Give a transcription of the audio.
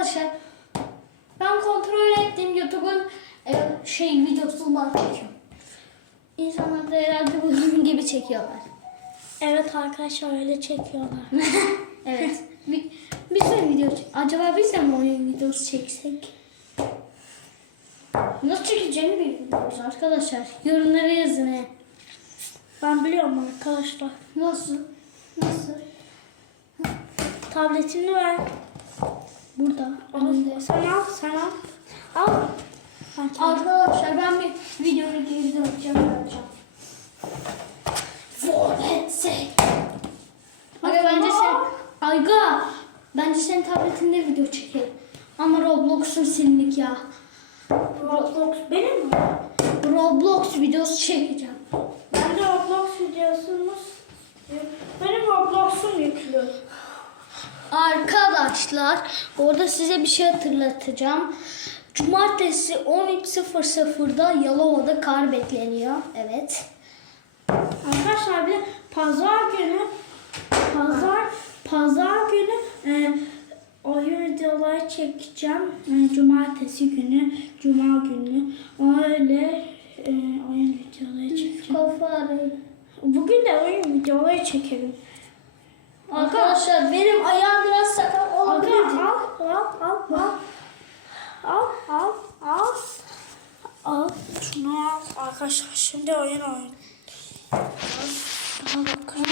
Arkadaşlar ben kontrol ettim YouTube'un e, şey videosu çekiyor. İnsanlar da herhalde bunun gibi çekiyorlar. Evet arkadaşlar öyle çekiyorlar. Evet. Bir, biz de video acaba biz de mi oyun videosu çeksek? Nasıl çekeceğini bilmiyoruz arkadaşlar. Yorumlara yazın he. Ben biliyorum arkadaşlar. Nasıl? Nasıl? Tabletini ver. Burada. Önünde. sen al, sen al. Al. Arkadaşlar ben bir videoyu geri döneceğim. Fortnite. Aga bence sen... Ayga. Bence senin tabletinde video çekelim. Ama Roblox'un silindik ya. Roblox benim mi? Roblox videosu çekeceğim. Ben de Roblox videosunuz. Benim Roblox'um yüklü. Arkadaşlar orada size bir şey hatırlatacağım. Cumartesi 13.00'da Yalova'da kar bekleniyor. Evet. Arkadaşlar bir de pazar günü pazar pazar günü e, oyun videoları çekeceğim. E, cumartesi günü, cuma günü öyle e, oyun videoları çekeceğim. Bugün de oyun videoları çekelim. Arkadaşlar benim ayağım biraz sakat olabilir. Al, al, al, al. Al, al, al. Al. Şunu al. Arkadaşlar şimdi oyun oyun. Şuna bakın.